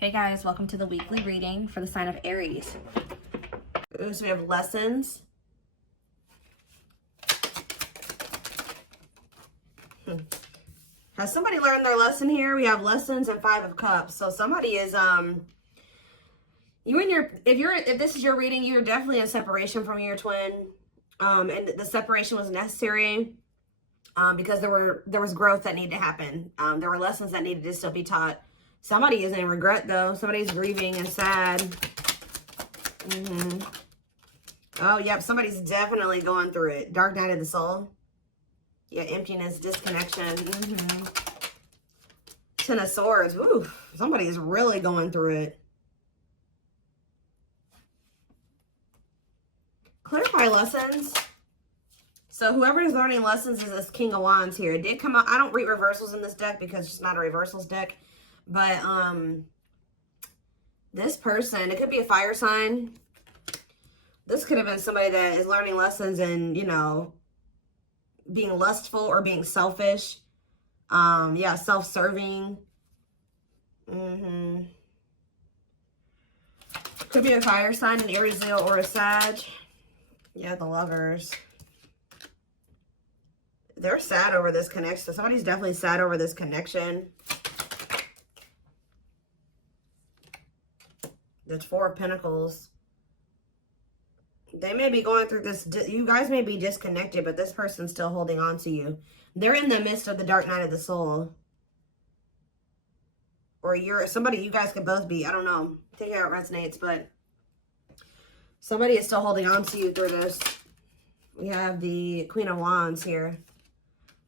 Hey guys, welcome to the weekly reading for the sign of Aries. Ooh, so we have lessons. Has somebody learned their lesson here? We have lessons and 5 of Cups. So somebody is if this is your reading, you're definitely in separation from your twin. And the separation was necessary because there was growth that needed to happen. There were lessons that needed to still be taught. Somebody is in regret though. Somebody's grieving and sad. Oh, yep. Somebody's definitely going through it. Dark night of the soul. Yeah, emptiness, disconnection. Ten of Swords. Ooh, somebody is really going through it. Clarify lessons. So whoever is learning lessons is this King of Wands here. It did come out. I don't read reversals in this deck because it's not a reversals deck. But this person, it could be a fire sign. This could have been somebody that is learning lessons and, you know, being lustful or being selfish. Yeah, self-serving. Could be a fire sign, an Aries, Leo, or a Sag. Yeah, the Lovers. They're sad over this connection. So somebody's definitely sad over this connection. The 4 of Pentacles. They may be going through this. You guys may be disconnected, but this person's still holding on to you. They're in the midst of the dark night of the soul. Or you're somebody, you guys could both be. I don't know. Take it how it resonates, but somebody is still holding on to you through this. We have the Queen of Wands here.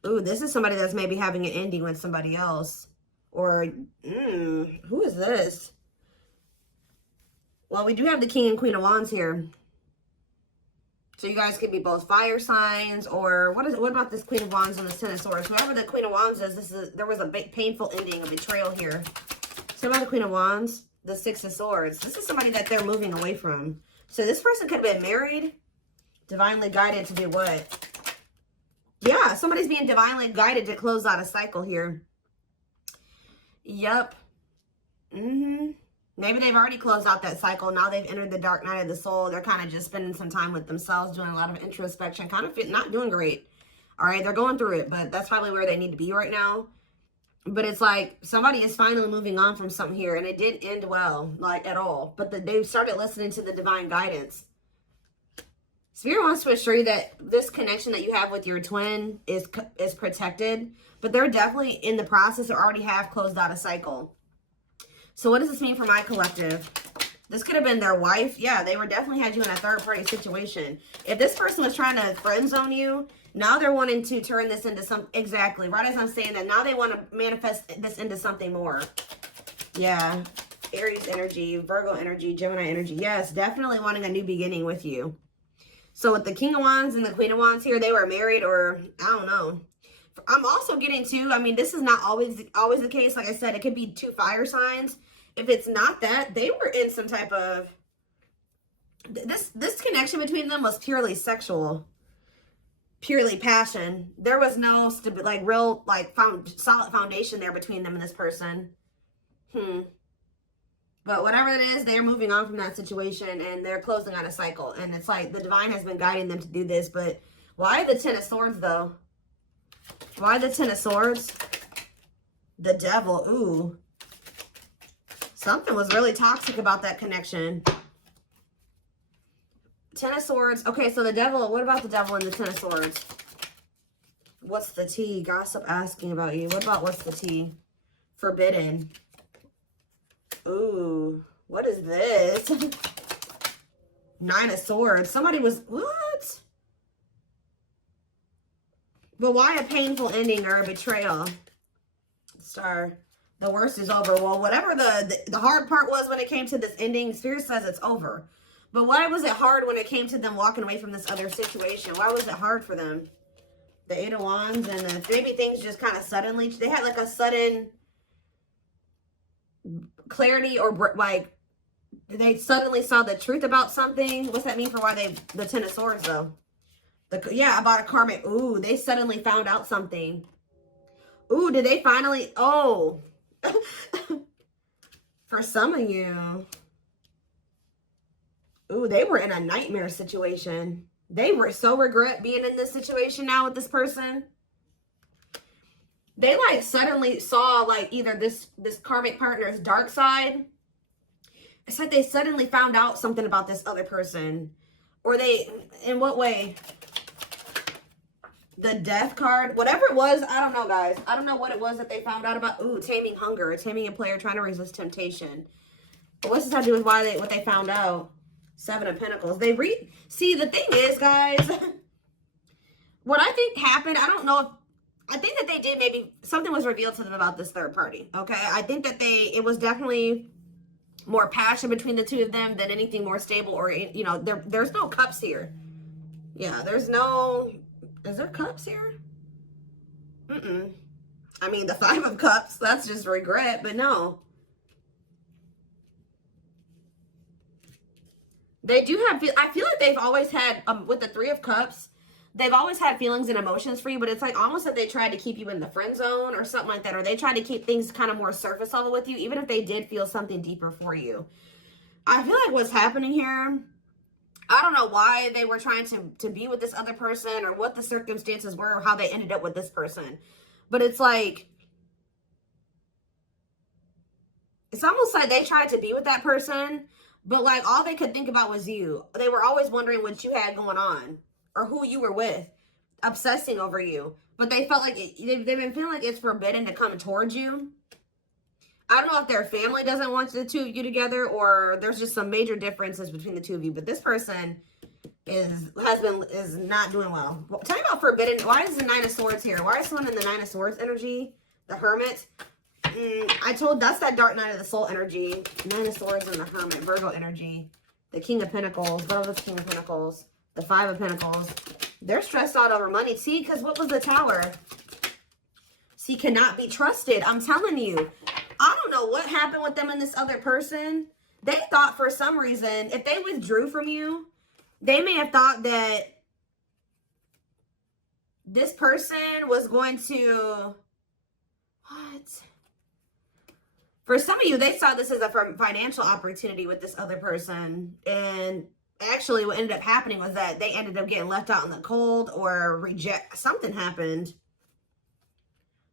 Ooh, this is somebody that's maybe having an ending with somebody else. Or, who is this? Well, we do have the King and Queen of Wands here. So you guys could be both fire signs, or what about this Queen of Wands and the Ten of Swords? Whoever the Queen of Wands is, there was a painful ending, a betrayal here. So about the Queen of Wands, the Six of Swords. This is somebody that they're moving away from. So this person could have been married, divinely guided to do what? Yeah, somebody's being divinely guided to close out a cycle here. Yep. Maybe they've already closed out that cycle. Now they've entered the dark night of the soul. They're kind of just spending some time with themselves, doing a lot of introspection, kind of not doing great. All right, they're going through it, but that's probably where they need to be right now. But it's like somebody is finally moving on from something here, and it didn't end well, like at all. But they started listening to the divine guidance. Spirit wants to assure you that this connection that you have with your twin is protected, but they're definitely in the process or already have closed out a cycle. So what does this mean for my collective? This could have been their wife. Yeah, they were definitely had you in a third-party situation. If this person was trying to friend zone you, now they're wanting to turn this into some... Exactly. Right as I'm saying that, now they want to manifest this into something more. Yeah. Aries energy, Virgo energy, Gemini energy. Yes, definitely wanting a new beginning with you. So with the King of Wands and the Queen of Wands here, they were married or... I don't know. I'm also getting to... I mean, this is not always the case. Like I said, it could be 2 fire signs. If it's not that, they were in some type of... This connection between them was purely sexual. Purely passion. There was no real solid foundation there between them and this person. But whatever it is, they're moving on from that situation and they're closing on a cycle. And it's like the divine has been guiding them to do this. But why the Ten of Swords though? Why the Ten of Swords? The Devil. Ooh. Something was really toxic about that connection. Ten of Swords. Okay, so the Devil. What about the Devil and the Ten of Swords? What's the tea? Gossip asking about you. What about what's the tea? Forbidden. Ooh. What is this? 9 of Swords. Somebody was... What? But why a painful ending or a betrayal? Star. The worst is over. Well, whatever the hard part was when it came to this ending, Spirit says it's over. But why was it hard when it came to them walking away from this other situation? Why was it hard for them? The 8 of Wands and maybe things just kind of suddenly, they had like a sudden clarity or like they suddenly saw the truth about something. What's that mean for why the Ten of Swords though? Yeah, about a karmic. Ooh, they suddenly found out something. Ooh, did they finally? Oh. For some of you, ooh, they were in a nightmare situation. They were so regret being in this situation now with this person. They like suddenly saw like either this karmic partner's dark side. It's like they suddenly found out something about this other person. Or they, in what way? The death card, whatever it was, I don't know, guys. I don't know what it was that they found out about. Ooh, taming hunger, taming a player trying to resist temptation. But what's this have to do with what they found out? 7 of Pentacles. See, the thing is, guys, what I think happened, I don't know if, I think that they did maybe, something was revealed to them about this third party, okay? I think that it was definitely more passion between the two of them than anything more stable or, you know, there's no cups here. Yeah, there's no, is there cups here? I mean, the 5 of Cups, that's just regret, but no. They do have, I feel like they've always had, with the 3 of Cups, they've always had feelings and emotions for you, but it's like almost that they tried to keep you in the friend zone or something like that, or they tried to keep things kind of more surface level with you, even if they did feel something deeper for you. I feel like what's happening here, I don't know why they were trying to be with this other person or what the circumstances were or how they ended up with this person. But it's like, it's almost like they tried to be with that person, but like all they could think about was you. They were always wondering what you had going on or who you were with, obsessing over you. But they felt like, they've been feeling like it's forbidden to come towards you. I don't know if their family doesn't want the 2 of you together or there's just some major differences between the 2 of you. But this person is not doing well. Tell me about forbidden. Why is the 9 of Swords here? Why is someone in the 9 of Swords energy? The Hermit. That's that dark night of the soul energy. 9 of Swords and the Hermit. Virgo energy. The King of Pentacles. What was the King of Pentacles? The 5 of Pentacles. They're stressed out over money. See, because what was the Tower? See, cannot be trusted. I'm telling you. I don't know what happened with them and this other person. They thought for some reason, if they withdrew from you, they may have thought that this person was going to... What? For some of you, they saw this as a financial opportunity with this other person. And actually what ended up happening was that they ended up getting left out in the cold or something happened.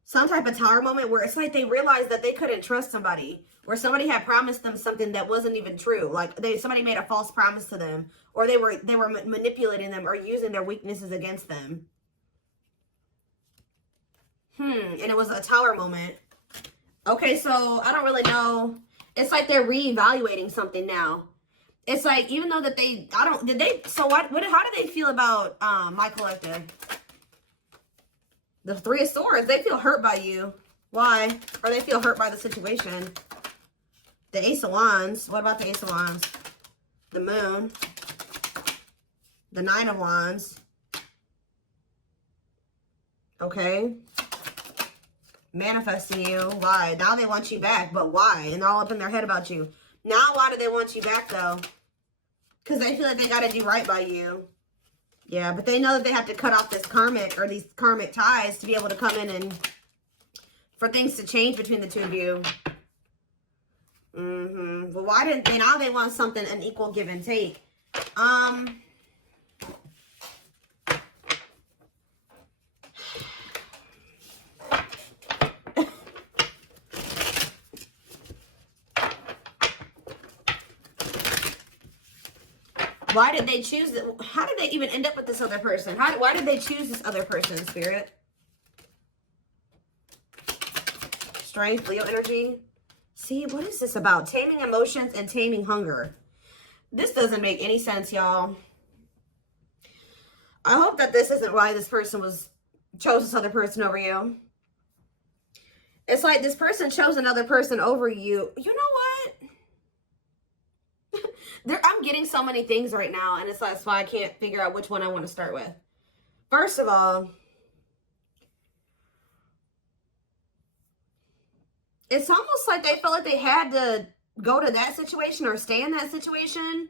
Some type of Tower moment where it's like they realized that they couldn't trust somebody, where somebody had promised them something that wasn't even true. Like somebody made a false promise to them, or they were manipulating them or using their weaknesses against them. And it was a Tower moment. Okay, so I don't really know. It's like they're reevaluating something now. It's like, even though that how do they feel about my collective? The 3 of Swords, they feel hurt by you. Why? Or they feel hurt by the situation. The Ace of Wands. What about the Ace of Wands? The Moon. The 9 of Wands. Okay. Manifesting you. Why? Now they want you back, but why? And they're all up in their head about you. Now why do they want you back, though? Because they feel like they got to do right by you. Yeah, but they know that they have to cut off this karmic or these karmic ties to be able to come in and for things to change between the 2 of you. But why didn't they? Now they want something, an equal give and take. Why did they choose it? How did they even end up with this other person? Why did they choose this other person, Spirit? Strength, Leo energy. See, what is this about? Taming emotions and taming hunger. This doesn't make any sense, y'all. I hope that this isn't why this person chose this other person over you. It's like this person chose another person over you. You know what? I'm getting so many things right now, and that's why I can't figure out which one I want to start with. First of all, it's almost like they felt like they had to go to that situation or stay in that situation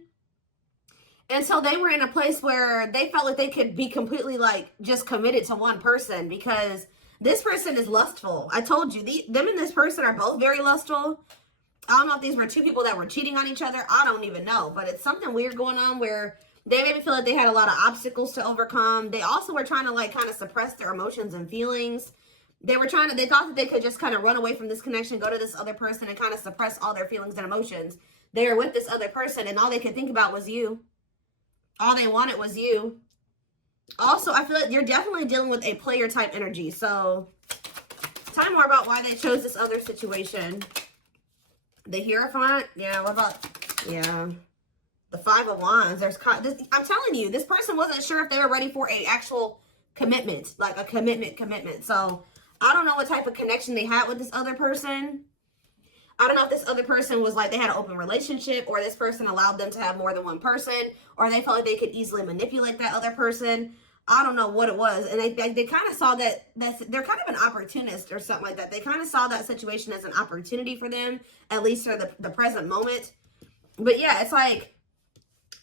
until they were in a place where they felt like they could be completely like just committed to one person, because this person is lustful. I told you, them and this person are both very lustful. I don't know if these were two people that were cheating on each other. I don't even know. But it's something weird going on where they made me feel like they had a lot of obstacles to overcome. They also were trying to like kind of suppress their emotions and feelings. They thought that they could just kind of run away from this connection, go to this other person and kind of suppress all their feelings and emotions. They were with this other person and all they could think about was you. All they wanted was you. Also, I feel like you're definitely dealing with a player type energy. So tell me more about why they chose this other situation. The Hierophant. Yeah, what about, yeah. The Five of Wands. I'm telling you, this person wasn't sure if they were ready for an actual commitment. Like a commitment. So I don't know what type of connection they had with this other person. I don't know if this other person was like they had an open relationship, or this person allowed them to have more than one person, or they felt like they could easily manipulate that other person. I don't know what it was. And they kind of saw that they're kind of an opportunist or something like that. They kind of saw that situation as an opportunity for them, at least for the present moment. But yeah, it's like,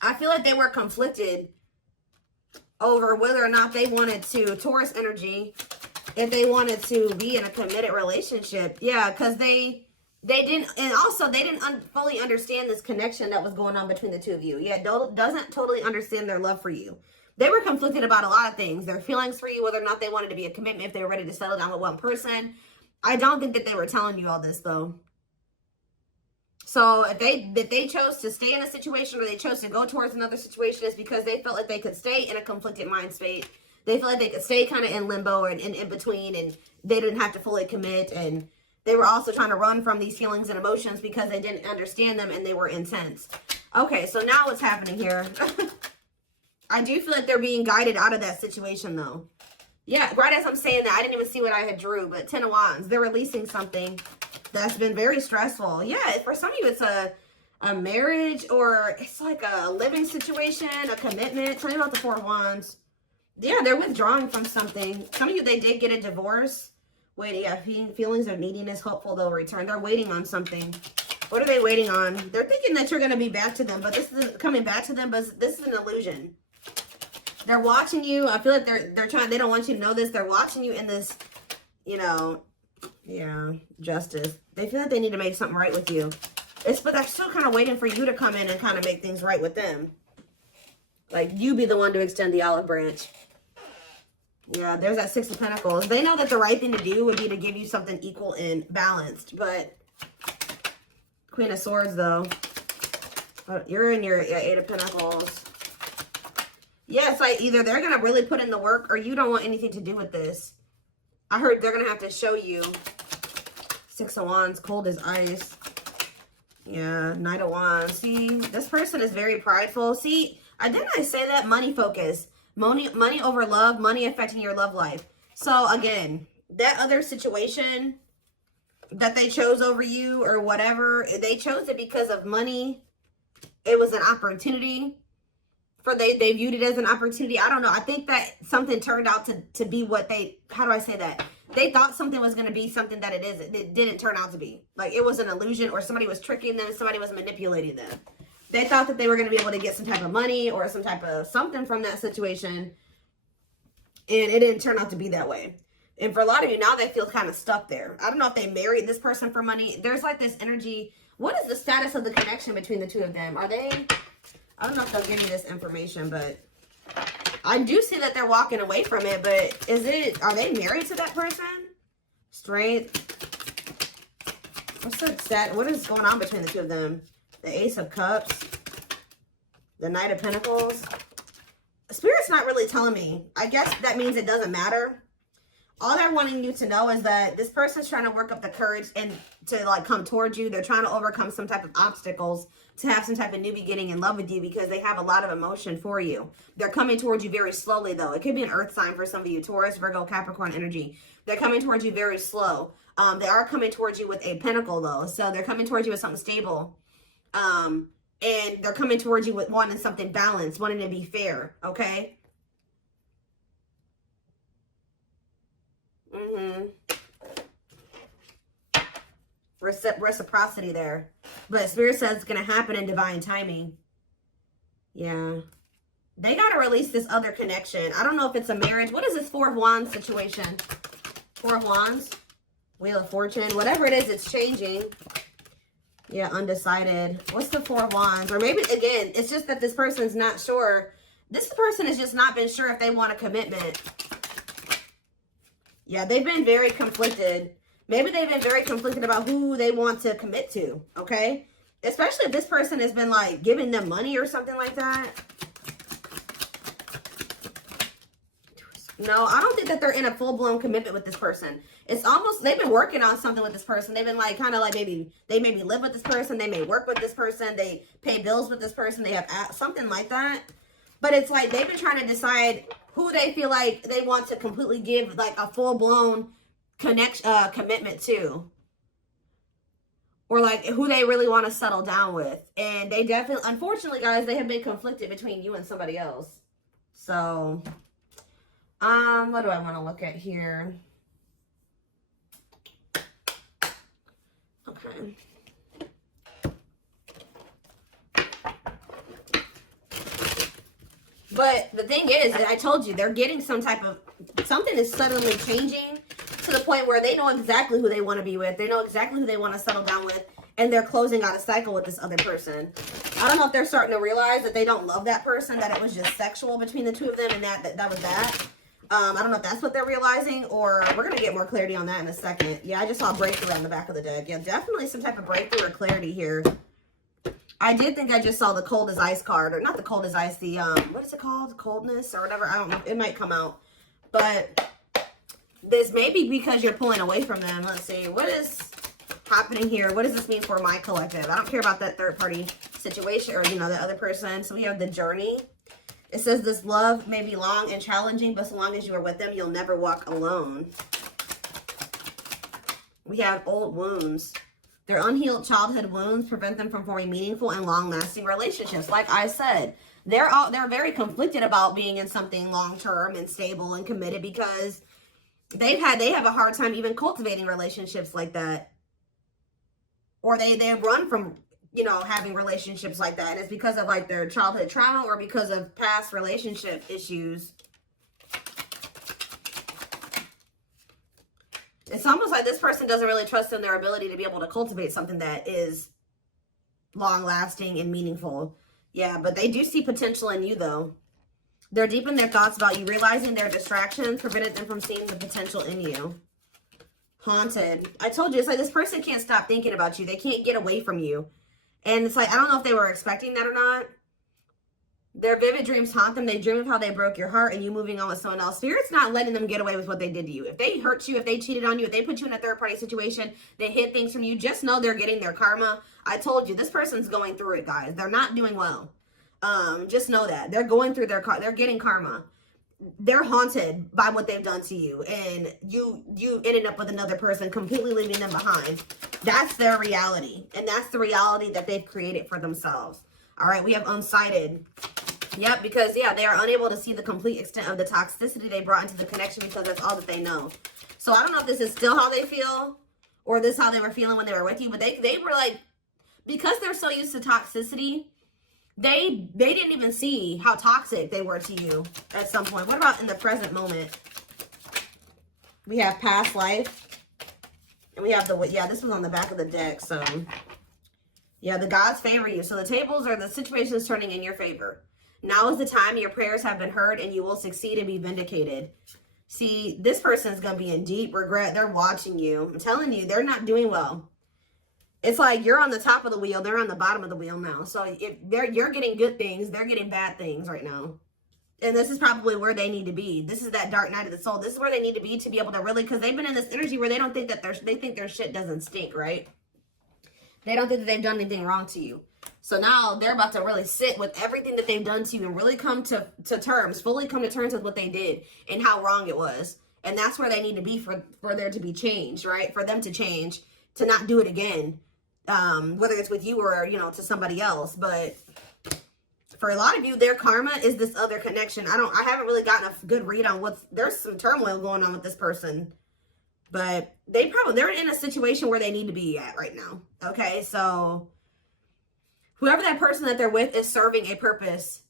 I feel like they were conflicted over whether or not they wanted to, Taurus energy, if they wanted to be in a committed relationship. Yeah, because they didn't, and also they didn't fully understand this connection that was going on between the two of you. Yeah, doesn't totally understand their love for you. They were conflicted about a lot of things. Their feelings for you, whether or not they wanted to be a commitment, if they were ready to settle down with one person. I don't think that they were telling you all this though. So if they chose to stay in a situation, or they chose to go towards another situation, it's because they felt like they could stay in a conflicted mind state. They felt like they could stay kind of in limbo and in between, and they didn't have to fully commit. And they were also trying to run from these feelings and emotions because they didn't understand them and they were intense. Okay, so now what's happening here? I do feel like they're being guided out of that situation though. Yeah, right as I'm saying that, I didn't even see what I had drew, but 10 of Wands. They're releasing something that's been very stressful. Yeah, for some of you, it's a marriage, or it's like a living situation, a commitment. Tell me about the 4 of Wands. Yeah, they're withdrawing from something. Some of you, they did get a divorce. Wait, yeah, feelings of neediness, hopeful they'll return. They're waiting on something. What are they waiting on? They're thinking that you're going to be back to them, but this isn't coming back to them, but this is an illusion. They're watching you. I feel like they're trying, they don't want you to know this. They're watching you in this, you know, yeah, justice. They feel like they need to make something right with you. But they're still kind of waiting for you to come in and kind of make things right with them. Like, you be the one to extend the olive branch. Yeah, there's that 6 of Pentacles. They know that the right thing to do would be to give you something equal and balanced. But Queen of Swords, though. You're in your 8 of Pentacles. Yeah, it's like either they're going to really put in the work, or you don't want anything to do with this. I heard they're going to have to show you. 6 of Wands, cold as ice. Yeah, Knight of Wands. See, this person is very prideful. See, didn't I say that? Money focus. Money over love, money affecting your love life. So again, that other situation that they chose over you or whatever, they chose it because of money. It was an opportunity. They viewed it as an opportunity. I don't know. I think that something turned out to be what how do I say that? They thought something was going to be something that it didn't turn out to be. Like, it was an illusion, or somebody was tricking them, somebody was manipulating them. They thought that they were going to be able to get some type of money or some type of something from that situation, and it didn't turn out to be that way. And for a lot of you, now they feel kind of stuck there. I don't know if they married this person for money. There's like this energy. What is the status of the connection between the two of them? Are they... I don't know if they'll give me this information, but I do see that they're walking away from it. But are they married to that person? Strength. What's the stat? What is going on between the two of them? The Ace of Cups. The Knight of Pentacles. Spirit's not really telling me. I guess that means it doesn't matter. All they're wanting you to know is that this person's trying to work up the courage and to like come towards you. They're trying to overcome some type of obstacles to have some type of new beginning in love with you, because they have a lot of emotion for you. They're coming towards you very slowly though. It could be an earth sign for some of you, Taurus, Virgo, Capricorn energy. They're coming towards you very slow. They are coming towards you with a pentacle though. So they're coming towards you with something stable. And they're coming towards you with wanting something balanced, wanting to be fair. Okay. Reciprocity there. But Spirit says it's going to happen in divine timing. Yeah. They got to release this other connection. I don't know if it's a marriage. What is this 4 of Wands situation? 4 of Wands. Wheel of Fortune. Whatever it is, it's changing. Yeah, undecided. What's the Four of Wands? Or maybe, again, it's just that this person's not sure. This person has just not been sure if they want a commitment. Yeah, they've been very conflicted. Maybe they've been very conflicted about who they want to commit to, okay? Especially if this person has been, like, giving them money or something like that. No, I don't think that they're in a full-blown commitment with this person. It's almost, they've been working on something with this person. They've been like, kind of like maybe live with this person. They may work with this person. They pay bills with this person. They have something like that. But it's like they've been trying to decide who they feel like they want to completely give like a full-blown commitment to. Or like who they really want to settle down with. And they definitely, unfortunately, guys, they have been conflicted between you and somebody else. So, what do I want to look at here? Okay. But the thing is, I told you, they're getting some type of, something is suddenly changing to the point where they know exactly who they want to be with. They know exactly who they want to settle down with. And they're closing out a cycle with this other person. I don't know if they're starting to realize that they don't love that person, that it was just sexual between the two of them, and that was that. I don't know if that's what they're realizing, or we're going to get more clarity on that in a second. Yeah, I just saw a breakthrough on the back of the deck. Yeah, definitely some type of breakthrough or clarity here. I did think I just saw the cold as ice card, or not the cold as ice, the, what is it called? Coldness or whatever. I don't know. It might come out. But this may be because you're pulling away from them. Let's see. What is happening here? What does this mean for my collective? I don't care about that third party situation or, you know, the other person. So we have the journey. It says this love may be long and challenging, but so long as you are with them, you'll never walk alone. We have old wounds. Their unhealed childhood wounds prevent them from forming meaningful and long-lasting relationships. Like I said, they're very conflicted about being in something long-term and stable and committed because they have a hard time even cultivating relationships like that. Or they run from, you know, having relationships like that. And it's because of like their childhood trauma or because of past relationship issues. It's almost like this person doesn't really trust in their ability to be able to cultivate something that is long-lasting and meaningful. Yeah, but they do see potential in you, though. They're deep in their thoughts about you, realizing their distractions prevented them from seeing the potential in you. Haunted. I told you, it's like this person can't stop thinking about you. They can't get away from you. And it's like, I don't know if they were expecting that or not. Their vivid dreams haunt them. They dream of how they broke your heart and you moving on with someone else. Spirit's not letting them get away with what they did to you. If they hurt you, if they cheated on you, if they put you in a third-party situation, they hid things from you, just know they're getting their karma. I told you, this person's going through it, guys. They're not doing well. Just know that. They're going through they're getting karma. They're haunted by what they've done to you. And you ended up with another person, completely leaving them behind. That's their reality. And that's the reality that they've created for themselves. All right, we have unsighted. Yep, because, yeah, they are unable to see the complete extent of the toxicity they brought into the connection because that's all that they know. So I don't know if this is still how they feel or this how they were feeling when they were with you. But they were like, because they're so used to toxicity, they didn't even see how toxic they were to you at some point. What about in the present moment? We have past life. And we have this was on the back of the deck. So, yeah, the gods favor you. So the tables or the situation is turning in your favor. Now is the time your prayers have been heard and you will succeed and be vindicated. See, this person is going to be in deep regret. They're watching you. I'm telling you, they're not doing well. It's like you're on the top of the wheel. They're on the bottom of the wheel now. So if you're getting good things, they're getting bad things right now. And this is probably where they need to be. This is that dark night of the soul. This is where they need to be to be able to really, because they've been in this energy where they don't think that they think their shit doesn't stink, right? They don't think that they've done anything wrong to you. So now they're about to really sit with everything that they've done to you and really come to terms, fully come to terms with what they did and how wrong it was. And that's where they need to be for there to be change, right? For them to change, to not do it again. Whether it's with you or, you know, to somebody else. But for a lot of you, their karma is this other connection. I haven't really gotten a good read on there's some turmoil going on with this person. But they're in a situation where they need to be at right now. Okay, so whoever that person that they're with is serving a purpose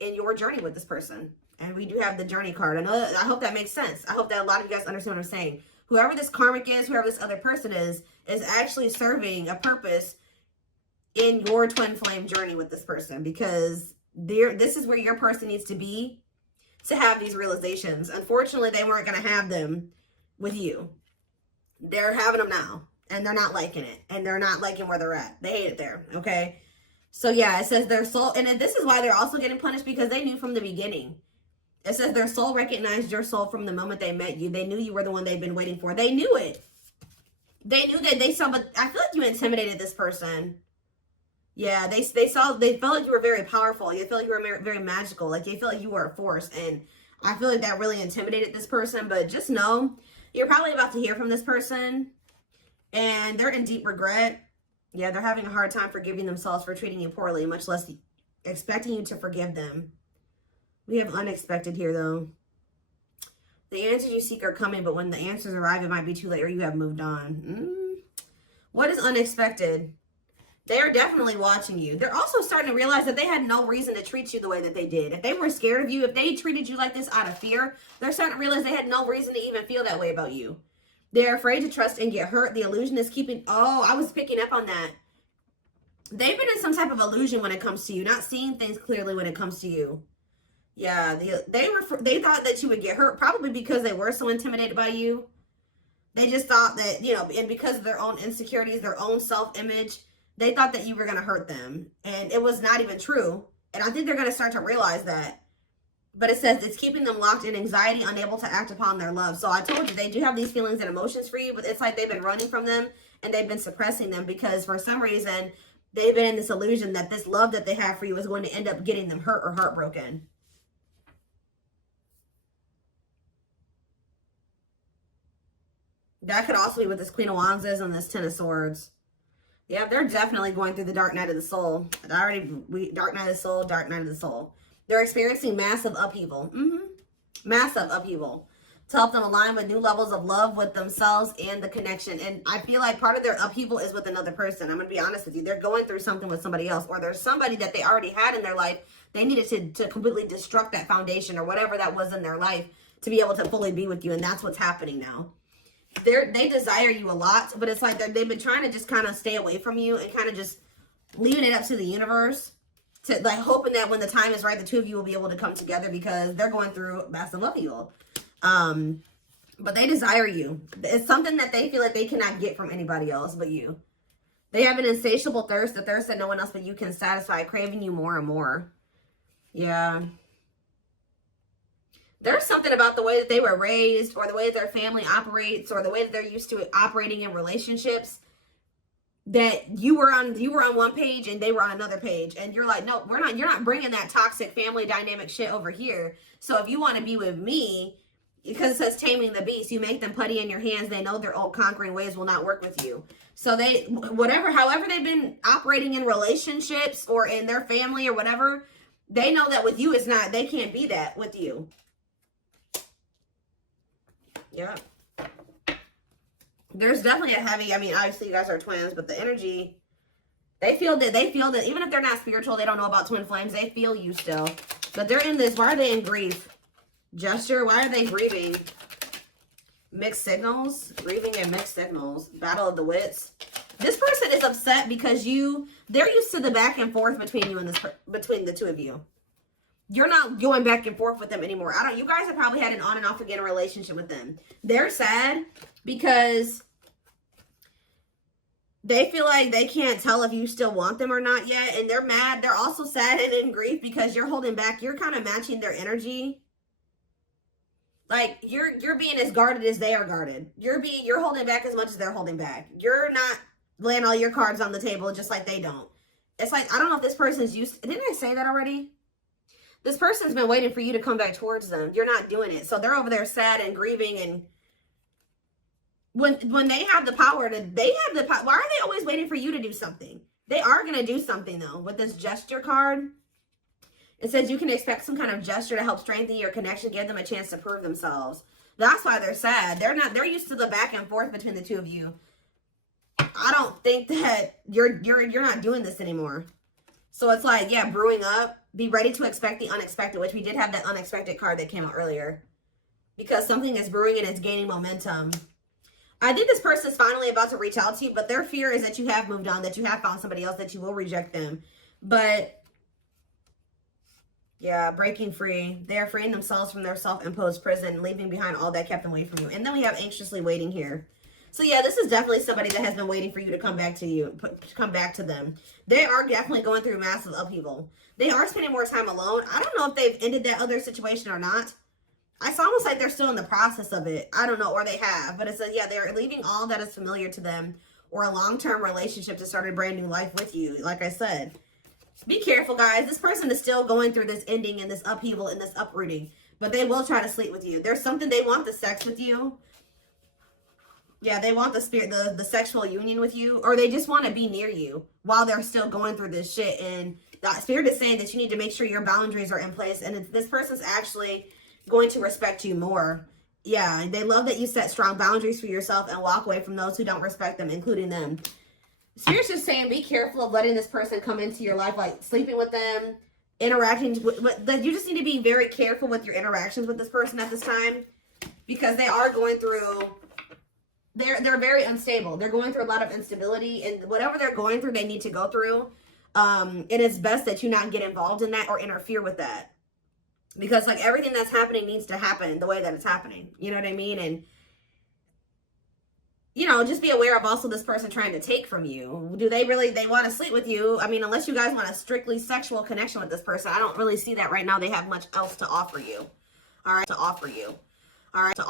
in your journey with this person. And we do have the journey card. I hope that makes sense. I hope that a lot of you guys understand what I'm saying. Whoever this karmic is, whoever this other person is actually serving a purpose in your twin flame journey with this person, because this is where your person needs to be to have these realizations. Unfortunately, they weren't going to have them with you. They're having them now, and they're not liking it, and they're not liking where they're at. They hate it there, okay? So yeah, it says their soul, and this is why they're also getting punished, because they knew from the beginning. It says their soul recognized your soul from the moment they met you. They knew you were the one they've been waiting for. They knew it. They knew that they saw, but I feel like you intimidated this person. Yeah, they felt like you were very powerful. They felt like you were very magical. Like, they felt like you were a force. And I feel like that really intimidated this person. But just know, you're probably about to hear from this person. And they're in deep regret. Yeah, they're having a hard time forgiving themselves for treating you poorly, much less expecting you to forgive them. We have unexpected here, though. The answers you seek are coming, but when the answers arrive, it might be too late, or you have moved on. What is unexpected? They are definitely watching you. They're also starting to realize that they had no reason to treat you the way that they did. If they were scared of you, if they treated you like this out of fear, they're starting to realize they had no reason to even feel that way about you. They're afraid to trust and get hurt. The illusion is keeping... Oh, I was picking up on that. They've been in some type of illusion when it comes to you, not seeing things clearly when it comes to you. Yeah, they thought that you would get hurt, probably because they were so intimidated by you. They just thought that, you know, and because of their own insecurities, their own self-image, they thought that you were going to hurt them. And it was not even true. And I think they're going to start to realize that. But it says it's keeping them locked in anxiety, unable to act upon their love. So I told you, they do have these feelings and emotions for you, but it's like they've been running from them and they've been suppressing them because for some reason, they've been in this illusion that this love that they have for you is going to end up getting them hurt or heartbroken. That could also be what this Queen of Wands is and this Ten of Swords. Yeah, they're definitely going through the dark night of the soul. Dark night of the soul, dark night of the soul. They're experiencing massive upheaval. Massive upheaval. To help them align with new levels of love with themselves and the connection. And I feel like part of their upheaval is with another person. I'm going to be honest with you. They're going through something with somebody else. Or there's somebody that they already had in their life. They needed to completely destruct that foundation or whatever that was in their life to be able to fully be with you. And that's what's happening now. They desire you a lot, but it's like they've been trying to just kind of stay away from you and kind of just leaving it up to the universe, to like hoping that when the time is right, the two of you will be able to come together because they're going through massive upheaval. But they desire you. It's something that they feel like they cannot get from anybody else but you. They have an insatiable thirst, a thirst that no one else but you can satisfy, craving you more and more. Yeah. There's something about the way that they were raised or the way that their family operates or the way that they're used to operating in relationships that you were on one page and they were on another page. And you're like, no, you're not bringing that toxic family dynamic shit over here. So if you want to be with me, because it says taming the beast, you make them putty in your hands. They know their old conquering ways will not work with you. So however they've been operating in relationships or in their family or whatever, they know that with you they can't be that with you. Yeah. There's definitely a heavy, I mean, obviously you guys are twins, but the energy, they feel that even if they're not spiritual, they don't know about twin flames, they feel you still. But they're in this, why are they in grief? Gesture, why are they grieving? Mixed signals, grieving and mixed signals. Battle of the wits. This person is upset because they're used to the back and forth between you and between the two of you. You're not going back and forth with them anymore. You guys have probably had an on and off again relationship with them. They're sad because they feel like they can't tell if you still want them or not yet. And they're mad. They're also sad and in grief because you're holding back. You're kind of matching their energy. Like you're being as guarded as they are guarded. You're holding back as much as they're holding back. You're not laying all your cards on the table just like they don't. It's like, I don't know if this person's didn't I say that already? This person's been waiting for you to come back towards them. You're not doing it. So they're over there sad and grieving. And when they have the power why are they always waiting for you to do something? They are going to do something though. With this gesture card, it says you can expect some kind of gesture to help strengthen your connection, give them a chance to prove themselves. That's why they're sad. They're used to the back and forth between the two of you. I don't think that you're not doing this anymore. So it's like, yeah, brewing up. Be ready to expect the unexpected, which we did have that unexpected card that came out earlier. Because something is brewing and it's gaining momentum. I think this person is finally about to reach out to you, but their fear is that you have moved on, that you have found somebody else, that you will reject them. But yeah, breaking free. They're freeing themselves from their self-imposed prison, leaving behind all that kept them away from you. And then we have anxiously waiting here. So yeah, this is definitely somebody that has been waiting for you to come back to you, come back to them. They are definitely going through massive upheaval. They are spending more time alone. I don't know if they've ended that other situation or not. It's almost like they're still in the process of it. I don't know, or they have. But it says, yeah, they're leaving all that is familiar to them or a long-term relationship to start a brand new life with you. Like I said, be careful, guys. This person is still going through this ending and this upheaval and this uprooting. But they will try to sleep with you. There's something, they want the sex with you. Yeah, they want the spirit, the sexual union with you. Or they just want to be near you while they're still going through this shit. And the spirit is saying that you need to make sure your boundaries are in place. And this person's actually going to respect you more. Yeah, they love that you set strong boundaries for yourself and walk away from those who don't respect them, including them. Spirit's just saying, be careful of letting this person come into your life, like sleeping with them, interacting with you just need to be very careful with your interactions with this person at this time, because they are going through, they're very unstable. They're going through a lot of instability, and whatever they're going through, they need to go through. It is best that you not get involved in that or interfere with that. Because like everything that's happening needs to happen the way that it's happening. You know what I mean? And, you know, just be aware of also this person trying to take from you. Do they really, they want to sleep with you? I mean, unless you guys want a strictly sexual connection with this person, I don't really see that right now. They have much else to offer you. All right. To offer you. All right. To offer